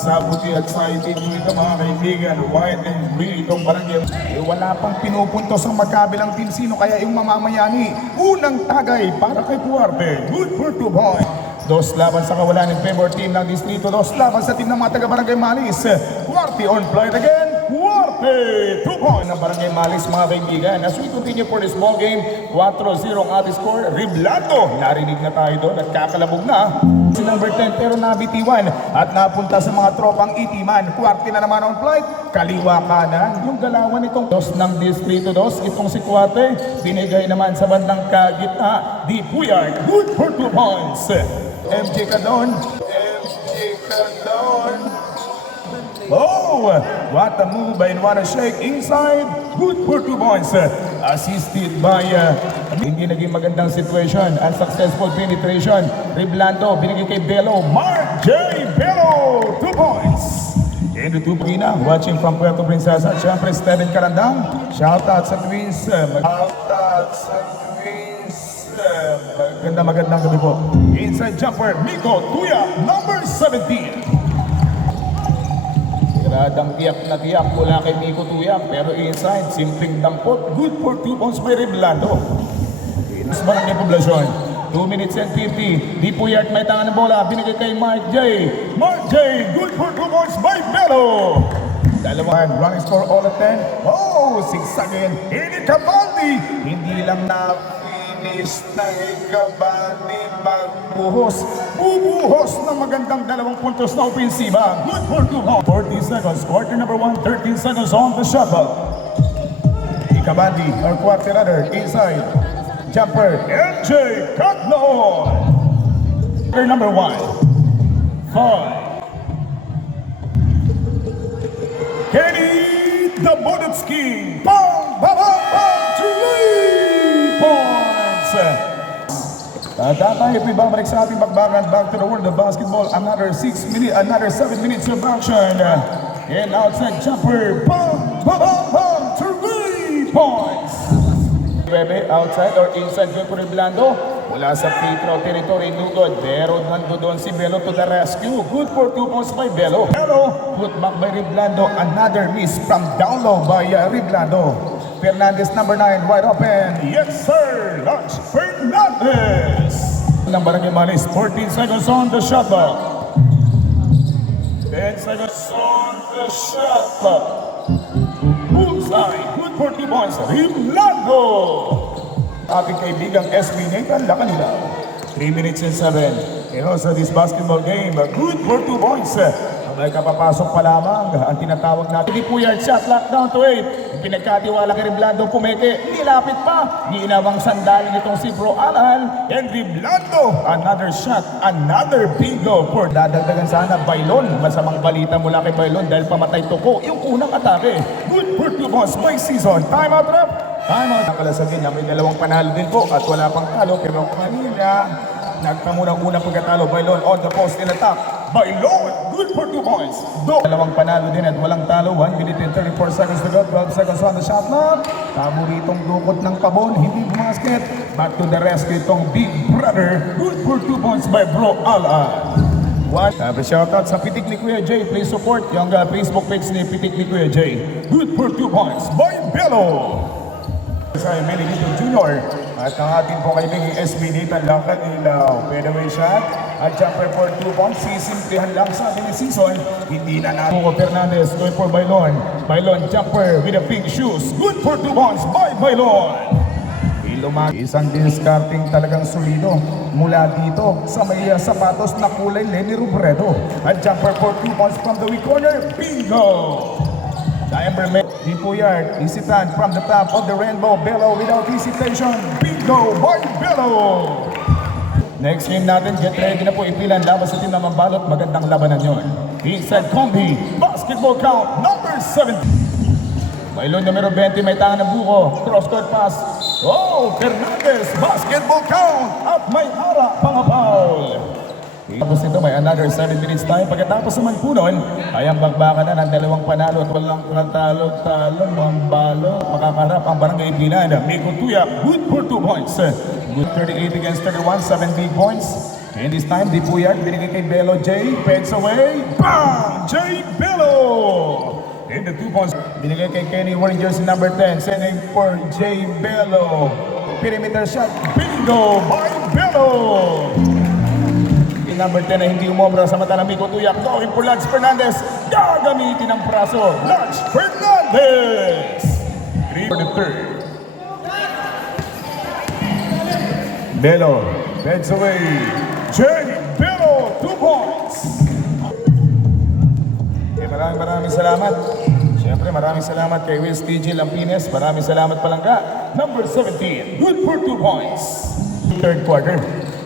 sa buti at sa itin ito mga kaibigan, white and green itong barangay. Wala pang pinupunto sa magkabilang team, sino kaya yung mamamayani? Unang tagay para kay Duarte, good for 2 points. Dos laban sa kawalan ng favor team ng Distrito, dos laban sa team ng mga taga-barangay Malis. Duarte on flight again, Duarte, 2 points ng barangay Malis mga kaibigan. As we continue for this ball game, 4-0 ang ating score. Riblando, narinig na tayo doon at kakalabog na. Si number 10 pero nabitiwan at napunta sa mga tropang itiman. Duarte na naman on flight, kaliwa kanan. Yung galawan itong dos ng Distrito dos, itong si Duarte, binigay naman sa bandang kagitna. Di Puyard, good for 2 points. MJ Cadon. Oh, what a move by Nwara Sheikh inside. Good for 2 points. Assisted by, hindi naging magandang situation. Unsuccessful penetration. Riblando, binigay kay Bello. Mark J. Bello, 2 points. And the two Pina, watching from Puerto Princesa. Siyempre, Steven Carandang. Shout out sa Twins. Magandang gabi po. Inside jumper, Miko Tuya, number 17. Tiradang tiyak na tiyak mula kay Miko Tuya, pero inside, simpleng dampot. Good for 2 points by Riblando. Inas ba ng poblasyon? 2 minutes and 50. Di Puyard may tangan ng bola. Binigay kay Mark J. Mark J. Good for 2 points by Bello. Dalawang running score all at 10. Oh, 6 again. Ini Cabaldi. Hindi lang na finish na Cabaldi magbuhos. Bubuhos ng magandang 2 puntos na opensiba. Good for 2 points. 40 seconds. Quarter number 1. 13 seconds on the shot clock. Cabaldi or quarter rather inside. Jumper, MJ Cagnon. Number 1, 5. Kenny the Bodetsky. Bang, bang, bang, bang, 3 points. Tayo po babalik sa ating bakbakan. Back to the world of basketball. Another 7 minutes of action. And outside jumper. Bang, bang, bang, bang, 3 points. Outside or inside Joy Riblando. Mula sa free throw territory, Nugod. Pero nandoon si Bello to the rescue. Good for 2 points by Bello. Bello, put back by Riblando. Another miss from down low by Riblando. Fernandez, number 9, wide open. Yes, sir. Lars Fernandez. Ng Barangay Malis, 14 seconds on the shot clock. 10 seconds on the shot clock. Bullseye, good for 2 points. Riblando. Ating kaibigang SB Nathan Lacanila. 3 minutes and 7. And also this basketball game, good for 2 points. May kapapasok pa lamang ang tinatawag natin. Di Puyard shot lock down to 8. Pinagkatiwala kay Riblando, pumeke. Nilapit pa. Ginawang sandaling itong si Bro Alan. And Riblando, another shot, another bingo for dadagdagan sana Bailon. Masamang balita mula kay Bailon dahil pamatay tuko yung unang atake. Good for 2 points by season. Time out rep. Time out. Nakalasagin na may 2 panalo din po at wala pang talo. Pero kanina, nagkamunang unang pagkatalo. Bailon on the post in attack. Bailon, good for 2 points. 2 panalo din at walang talo. 1 minute and 34 seconds to go. 12 seconds on the shot clock. Tamo ritong dukot ng Pabon. Hindi bumasket. Back to the rescue itong big brother. Good for 2 points by Bro Alan. Shoutout sa Pitik ni Kuya Jay. Please support yung Facebook page ni Pitik ni Kuya Jay. Good for 2 points by Bello. Sa Melito Jr. At ang ating po kaibigang SB Nathan Lacanila. Fadeaway shot at jumper for 2 points. Sisimplihan lang sa ating season. Hindi na natin. Fernandez going for Bailon. Bailon jumper with the pink shoes. Good for 2 points by Bailon. Isang discarding talagang solido mula dito sa may sapatos na kulay Lenny Robredo. At jumper for 2 points from the weak corner. Bingo! Diamberman, Di Puyard, isitan from the top of the rainbow. Bello without hesitation. Bingo by Bello! Next game natin, get ready na po ipilan laban sa team na Mambalot. Magandang labanan yun. Inside Combi, basketball count, number 7. Bailon numero 20, may tangan ng buko. Cross-court pass. Oh, Fernandez, basketball count. At may hara, pangapaul. Tapos nito may another 7 minutes tayo. Pagkatapos naman po nun, ay ang bagbakan na ng 2 panalo at walang talo-talo, Mambalot. Makakaharap ang Barangay Binana. Miko Tuya, good for 2 points. Good 38 against 31, 7 big points. And this time, di puyag, binigay kay Bello J. Pegs away. Bang! J. Bello! And the 2 points, binigay kay Kenny wearing jersey number 10. Sending for J. Bello. Perimeter shot. Bingo by Bello! Number 10 na hindi umobra sa mata ng Miko Tuyak. Going for Lance Fernandez. Gagamitin ang praso. Lance Fernandez! 3 for the third. Bello. Pegs away. J. Bello, 2 points. Okay, maraming salamat. Siyempre, maraming salamat kay Wills TG Lampines. Maraming salamat palangga. Number 17, good for 2 points. Third quarter.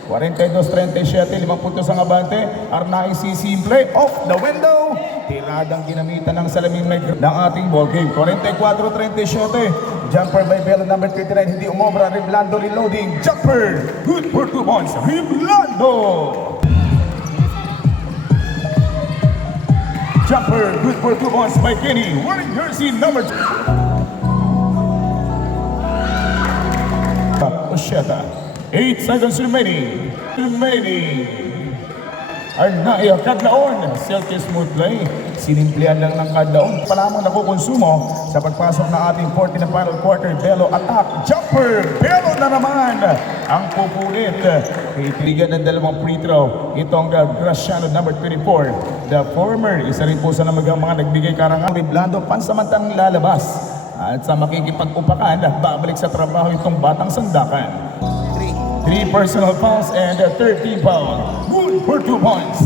42-37, 5 puntos ang abante. Arnai Simple off the window. Tiradang ginamitan ng salamin ng ating ball game. 44-37. Jumper by Bello number 39. Hindi umobra. Riblando reloading. Jumper. Good for 2 points. Riblando. Jumper. Good for 2 points by Kenny. Wearing jersey number 2. Osheta. 8 seconds remaining. Arnaya Kadlaon, silky smooth play. Sinimplihan lang ng Kadlaon. Palamang nakukonsumo sa pagpasok ng ating 40 na final quarter. Bello attack. Jumper. Bello na naman ang pupulit. Itigan ng dalawang free throw. Itong Graciano number 24. The former, isa rin po sa mga nagbigay karangang. Riblando pansamantang lalabas. At sa makikipag-upakan, babalik sa trabaho itong batang sandakan. 3 personal fouls and 13 foul. Good for 2 points.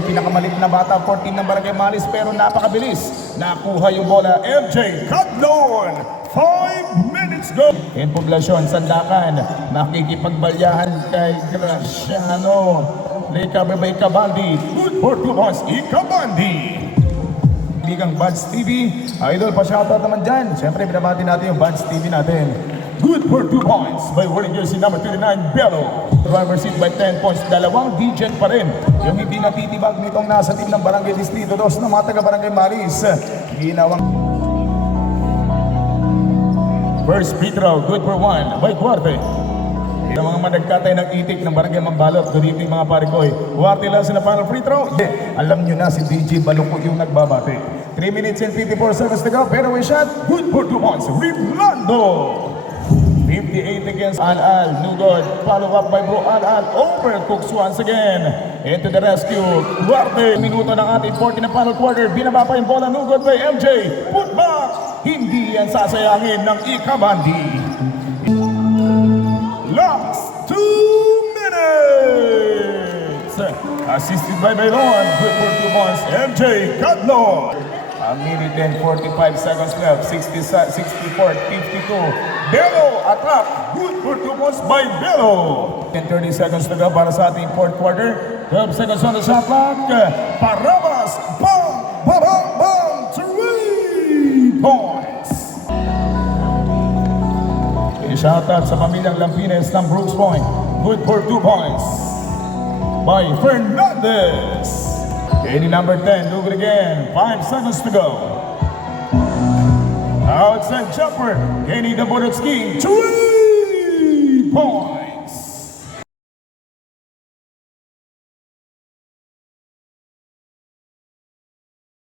Pinakamalit na bata, 14 ng Barangay Malis, pero napakabilis. Nakuha yung bola, MJ Cadlon. 5 minutes go. In poblasyon, Sandakan, makikipagbalyahan kay Graciano. Recover by Icabandi. Good for 2 points, Icabandi. Ligang Buds TV, idol pa shoutout naman dyan. Siyempre, binabati natin yung Buds TV natin. Good for 2 points by wearing jersey number 39, Bello. Driver seat by 10 points. Dalawang digit pa rin. Yung hindi natitibag nitong nasa team ng Barangay Distrito 2 ng mga taga-Barangay Maris. Ginawang first free throw, good for 1 by Cuarte. Yung mga managkatay ng itik ng Barangay Mambalot, good evening mga parikoy. Cuarte lang sa final free throw. Alam nyo na si DJ Baluko yung nagbabate. 3 minutes and 54 seconds to go. Pero we shot, good for 2 points. Riblando. 58 against Al-Al. Nugod. Follow up by Bro Al-Al. Overcooks once again. Into the rescue. Cuarte. Minuto ng ating 40 na final quarter. Binaba pa yung bola. Nugod by MJ. Put back. Hindi yan sasayangin ng Icabandi. Last 2 minutes. Assisted by Baylon. Good for 2 points. MJ Cadlon. A minute and 45 seconds left. 64, 52. Bello attack. Good for 2 points by Bello. And 30 seconds to go para sa ating fourth quarter. 12 seconds on the shot clock. Parabas. Bang! Bang! Bang! 3 points. Shoutout sa pamilyang Lampines ng Brooks Point. Good for 2 points by Fernandez. Kenny number 10, do it again. 5 seconds to go. Outside jumper. Kenny the Borodski. 3 points.